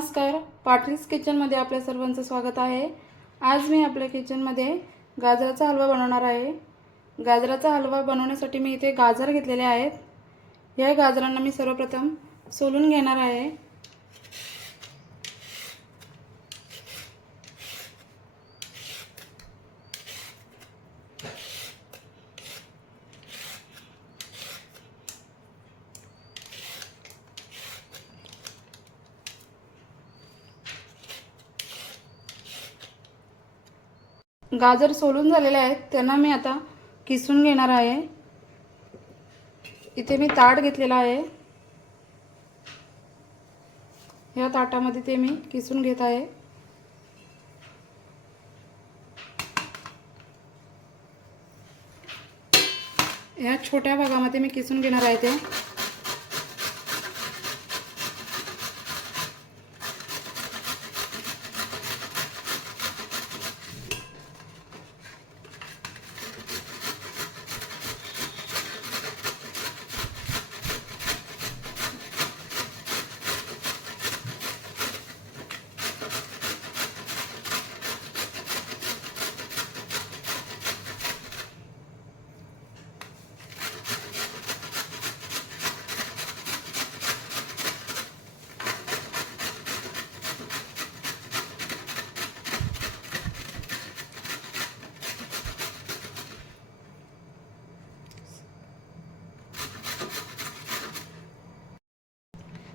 नमस्कार, पाटील्स किचनमध्ये आपल्या सर्वांचं स्वागत आहे। आज मी आपल्या किचनमध्ये गाजराचा हलवा बनवणार आहे। गाजराचा हलवा बनवण्यासाठी मी इथे गाजर घेतलेले आहेत। या गाजरांना मी सर्वप्रथम सोलून घेणार आहे। गाजर सोलून झालेले आहेत, त्यांना मी आता किसून घेणार आहे। इथे मी ताट घेतलेला आहे, या ताटामध्ये ते मी किसून घेत आहे। या छोट्या भागामध्ये मी किसून घेणार आहे ते।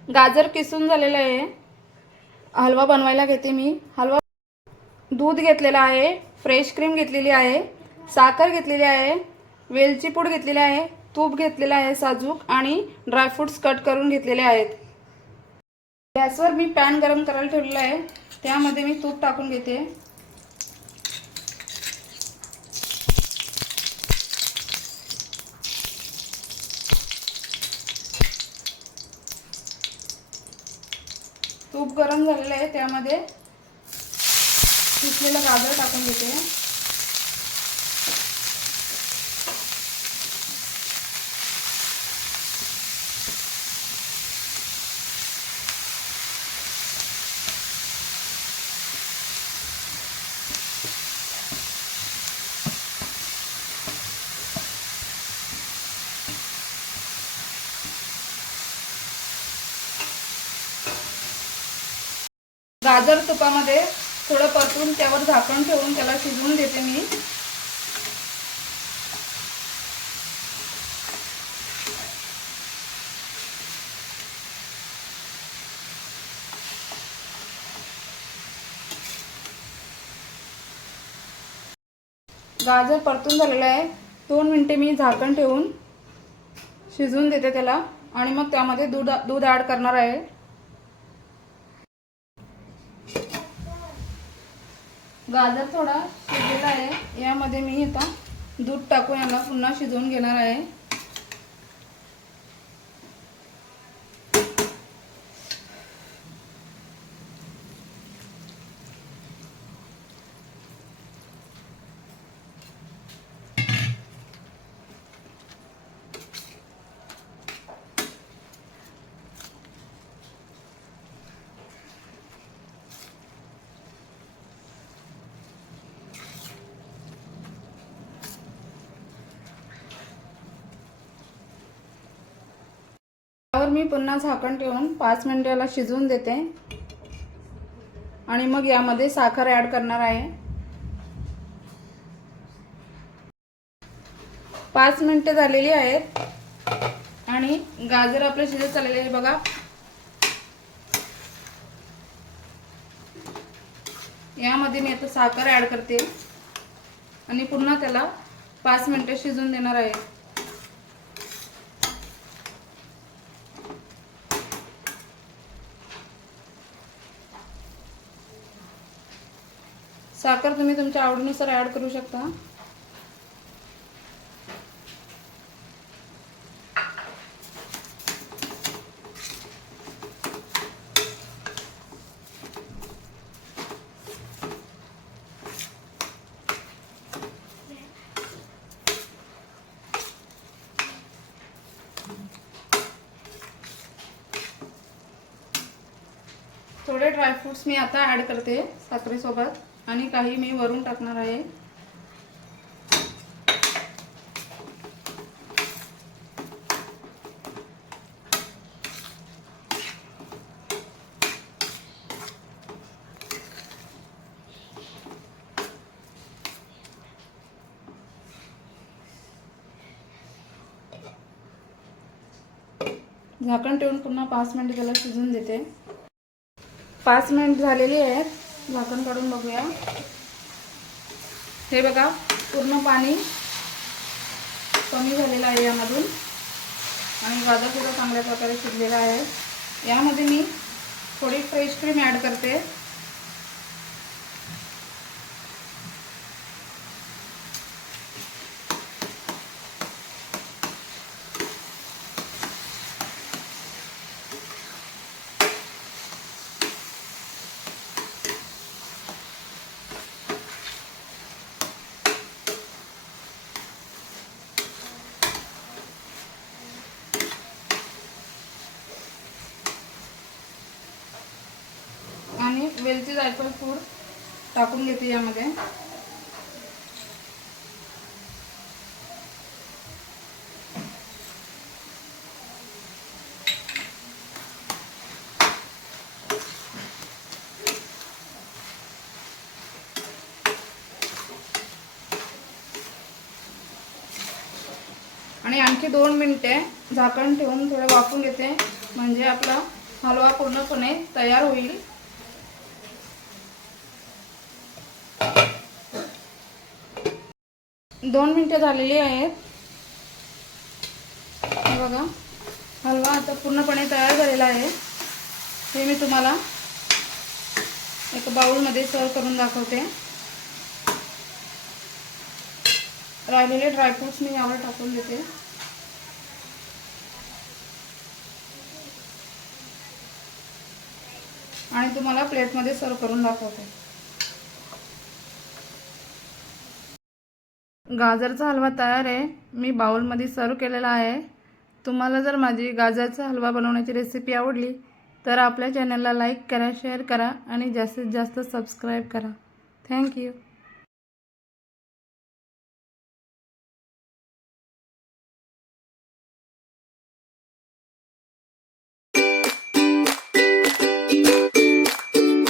गाजर किसून झालेले आहे। हलवा बनवायला घेते मी। हलवा दूध घेतलेला आहे, फ्रेश क्रीम घेतलेली आहे, साखर घेतलेली आहे, वेलची पूड घेतलेली आहे, तूप घेतलेला आहे साजूक आणि ड्रायफ्रूट्स कट करून घेतलेले आहेत। गॅसवर मी पॅन गरम करायला ठेवलेला आहे, त्यामध्ये मी तूप टाकून घेते। तूप गरम झालेलं आहे, त्यामध्ये किसलेलं गाजर टाकून घेते। गाजर तुपामध्ये थोडं परतून त्यावर झाकण ठेवून त्याला शिजवून देते मी। गाजर परतून झालेलं आहे, 2 मिनिटे मी झाकण ठेवून शिजवून देते त्याला आणि मग त्यामध्ये दूध ॲड करणार आहे। गाजर थोडा शिजलेला आहे, यामध्ये मी आता दूध टाकून याला पुन्हा शिजवून घेणार आहे। त्यावर मी पुन्हा झाकण ठेवून 5 मिनिटे याला शिजवून देते आणि मग यामध्ये साखर ॲड करणार आहे। 5 मिनिटे झालेली आहेत आणि गाजर आपले शिजत चाललेले आहे बघा। यामध्ये मी आता साखर ॲड करते आणि पुन्हा त्याला 5 मिनिटे शिजवून देणार आहे। साखर तुम्ही तुमच्या आवडीनुसार ॲड करू शकता। थोडे ड्रायफ्रूट्स मी आता ॲड करते साखरेसोबत आणि काही मी वरून टाकणार आहे. झाकण ठेवून पुन्हा 5 मिनिट त्याला शिजून देते. 5 मिनिट झालेली आहेत. झाकण काढून बघूया. हे बघा पूर्ण पाणी कमी झालेलं आहे यामधून आणि गाजर सुद्धा चांगल्या प्रकारे शिजलेला आहे. यामध्ये मी थोडी फ्रेश क्रीम ॲड करते. आणि वेलची जायफळ पूड टाकून घेते यामध्ये. आणि आणखी 2 मिनिटे झाकण ठेवून थोडं वाफवून घेते म्हणजे आपला हलवा पूर्णपणे तयार होईल. दोन मिनिटे झालेली आहेत. हे बघा हलवा आता पूर्णपणे तयार झालेला आहे. हे मी तुम्हाला एक बाउलमध्ये सर्व करून दाखवते. राहिलेले ड्रायफ्रूट्स मी यावर टाकून देते. आणि तुम्हाला प्लेटमध्ये सर्व करून दाखवते. गाजरचा हलवा तयार आहे. मी बाउलमध्ये सर्व केलेला आहे. तुम्हाला जर माझी गाजरचा हलवा बनवण्याची रेसिपी आवडली तर आपल्या चॅनलला लाईक करा, शेअर करा आणि जास्तीत जास्त सबस्क्राईब करा. थँक्यू.